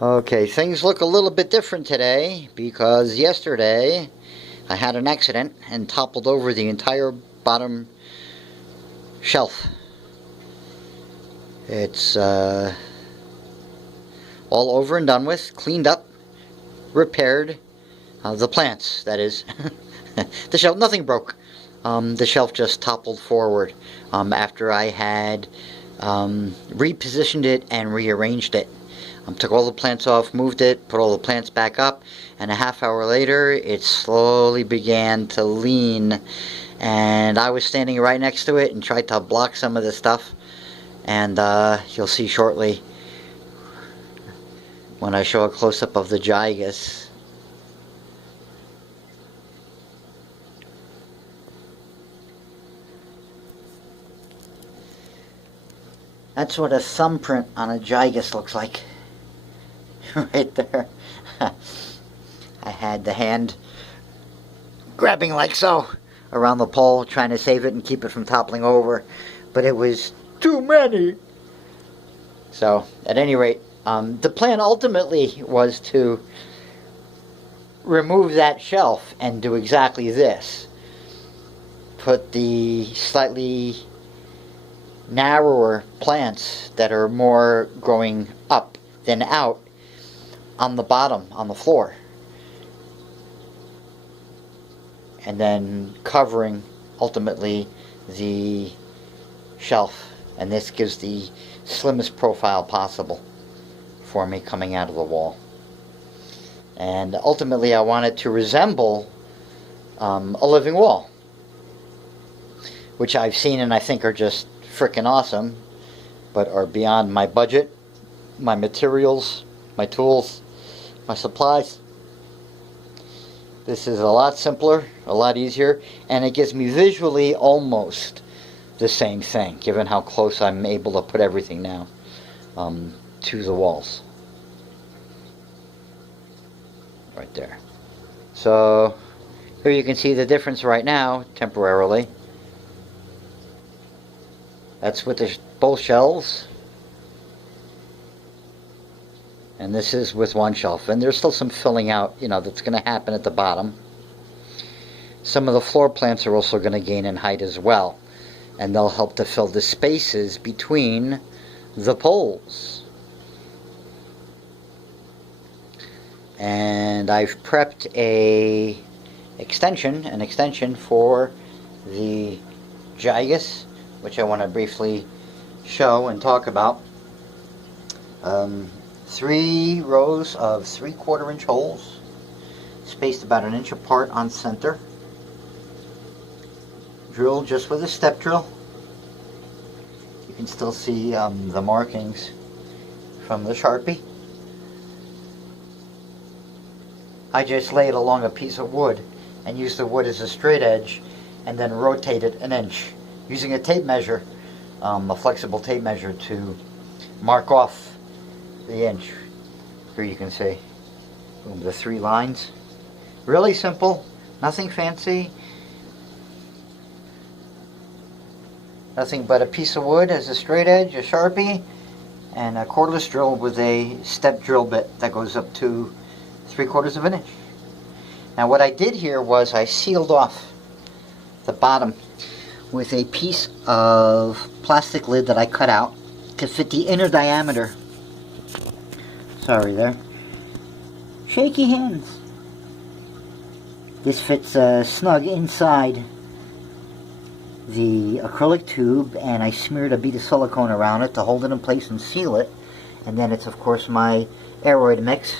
Okay, things look a little bit different today because yesterday I had an accident and toppled over the entire bottom shelf. It's all over and done with, cleaned up, repaired. The plants, that is. The shelf, nothing broke. The shelf just toppled forward after I had repositioned it and rearranged it. Took all the plants off, moved it, put all the plants back up, and a half hour later it slowly began to lean, and I was standing right next to it and tried to block some of the stuff, and you'll see shortly when I show a close-up of the gigas. That's what a thumbprint on a gigas looks like. Right there. I had the hand grabbing like so around the pole, trying to save it and keep it from toppling over, but it was too many. So, at any rate, the plan ultimately was to remove that shelf and do exactly this. Put the slightly narrower plants that are more growing up than out on the bottom, on the floor, and then covering ultimately the shelf, and this gives the slimmest profile possible for me coming out of the wall. And ultimately I want it to resemble a living wall, which I've seen and I think are just frickin' awesome, but are beyond my budget, my materials, my tools, my supplies. This is a lot simpler, a lot easier, and it gives me visually almost the same thing, given how close I'm able to put everything now to the walls. Right there. So here you can see the difference right now, temporarily. That's with both shelves. And this is with one shelf. And there's still some filling out, that's going to happen at the bottom. Some of the floor plants are also going to gain in height as well. And they'll help to fill the spaces between the poles. And I've prepped an extension for the gigas, which I want to briefly show and talk about. 3 rows of 3/4 inch holes, spaced about 1 inch apart on center. Drilled just with a step drill. You can still see the markings from the Sharpie. I just lay it along a piece of wood and use the wood as a straight edge and then rotate it 1 inch using a tape measure, a flexible tape measure, to mark off the inch. Here you can see the 3 lines. Really simple, nothing fancy, nothing but a piece of wood as a straight edge, a Sharpie, and a cordless drill with a step drill bit that goes up to 3/4 of an inch. Now what I did here was I sealed off the bottom with a piece of plastic lid that I cut out to fit the inner diameter. Sorry there. Shaky hands. This fits snug inside the acrylic tube, and I smeared a bead of silicone around it to hold it in place and seal it. And then it's of course my aeroid mix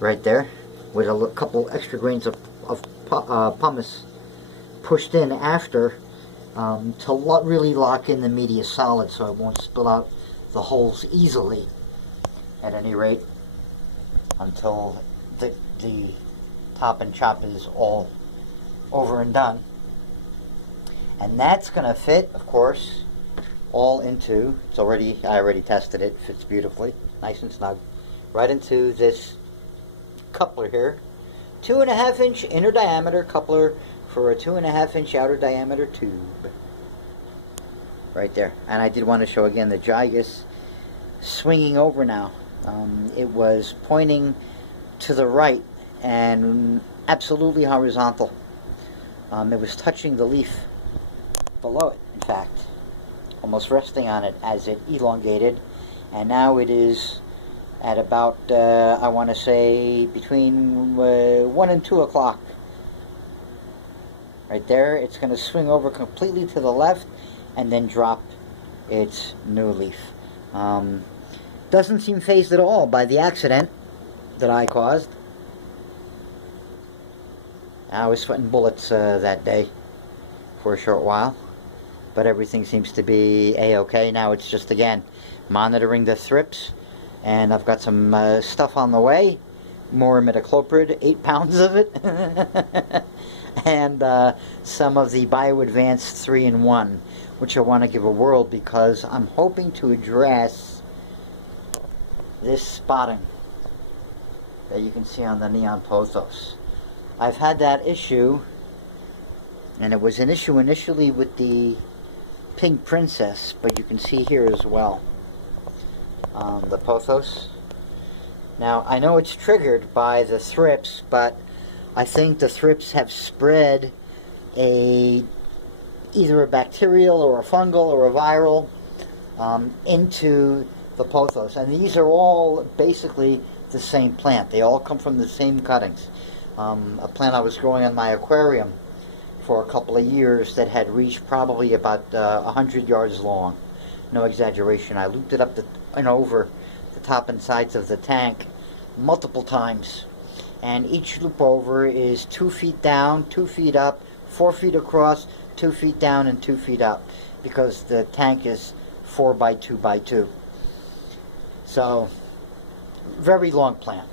right there with a couple extra grains of pumice pushed in after to really lock in the media solid so it won't spill out the holes easily, at any rate, until the top and chop is all over and done. And that's going to fit, of course, all into, I already tested it, fits beautifully, nice and snug, right into this coupler here. 2.5 inch inner diameter coupler for a 2.5 inch outer diameter tube. Right there. And I did want to show again the gigas swinging over now It was pointing to the right and absolutely horizontal. It was touching the leaf below it, in fact, almost resting on it as it elongated, and now it is at about, I want to say, between 1 and 2 o'clock. Right there, it's going to swing over completely to the left and then drop its new leaf. Doesn't seem fazed at all by the accident that I caused. I was sweating bullets that day for a short while, but everything seems to be a-okay. Now it's just, again, monitoring the thrips, and I've got some stuff on the way, more imidacloprid, 8 pounds of it, and some of the Bio-Advanced 3-in-1, which I want to give a whirl because I'm hoping to address this spotting that you can see on the neon pothos. I've had that issue, and it was an issue initially with the Pink Princess, but you can see here as well on the pothos. Now, I know it's triggered by the thrips, but I think the thrips have spread either a bacterial or a fungal or a viral into the pothos. And these are all basically the same plant. They all come from the same cuttings. A plant I was growing in my aquarium for a couple of years that had reached probably about 100 yards long. No exaggeration. I looped it up and over the top and sides of the tank multiple times. And each loop over is 2 feet down, 2 feet up, 4 feet across, 2 feet down, and 2 feet up, because the tank is 4 by 2 by 2. So, very long plant.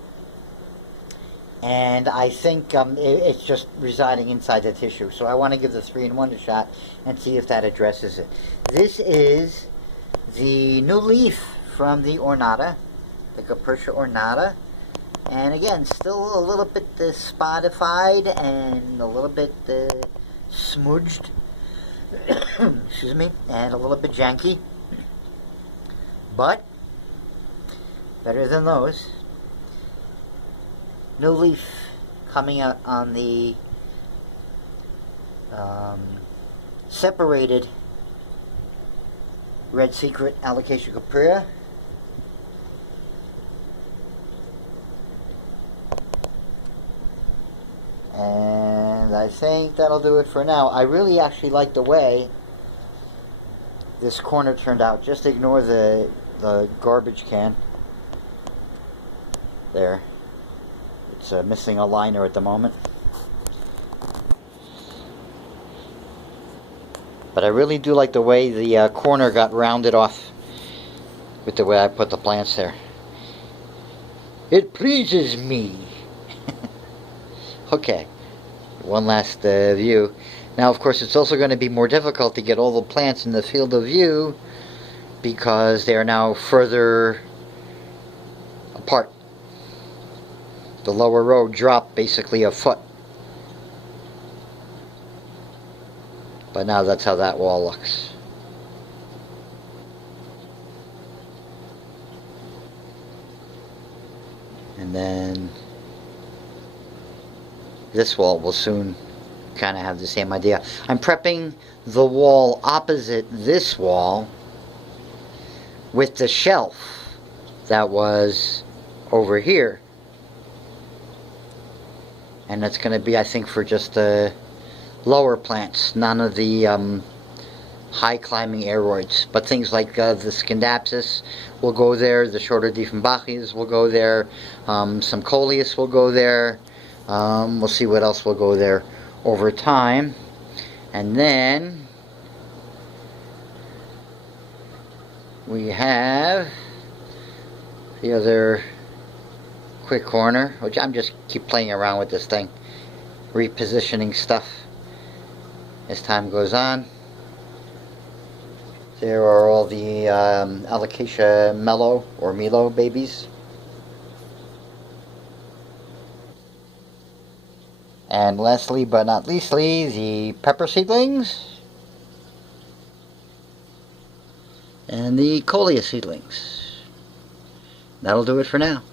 And I think it's just residing inside the tissue. So I want to give the 3-in-1 a shot and see if that addresses it. This is the new leaf from the ornata, the Capertia ornata. And again, still a little bit spotified and a little bit smudged. Excuse me. And a little bit janky. But better than those. New leaf coming out on the separated Red Secret Alocasia caprea. And I think that'll do it for now. I really actually like the way this corner turned out. Just ignore the garbage can. There. It's missing a liner at the moment. But I really do like the way the corner got rounded off with the way I put the plants there. It pleases me. Okay, one last view. Now, of course, it's also going to be more difficult to get all the plants in the field of view because they are now further apart. The lower row dropped basically a foot. But now that's how that wall looks. And then this wall will soon kind of have the same idea. I'm prepping the wall opposite this wall with the shelf that was over here. And that's going to be, I think, for just the lower plants, none of the high climbing aeroids, but things like the Scindapsus will go there, the shorter Dieffenbachias will go there, some Coleus will go there, we'll see what else will go there over time. And then we have the other quick corner, which I'm just keep playing around with this thing, repositioning stuff as time goes on. There are all the Alocasia Mellow or Milo babies. And lastly but not leastly, the pepper seedlings and the Coleus seedlings. that'll do it for now.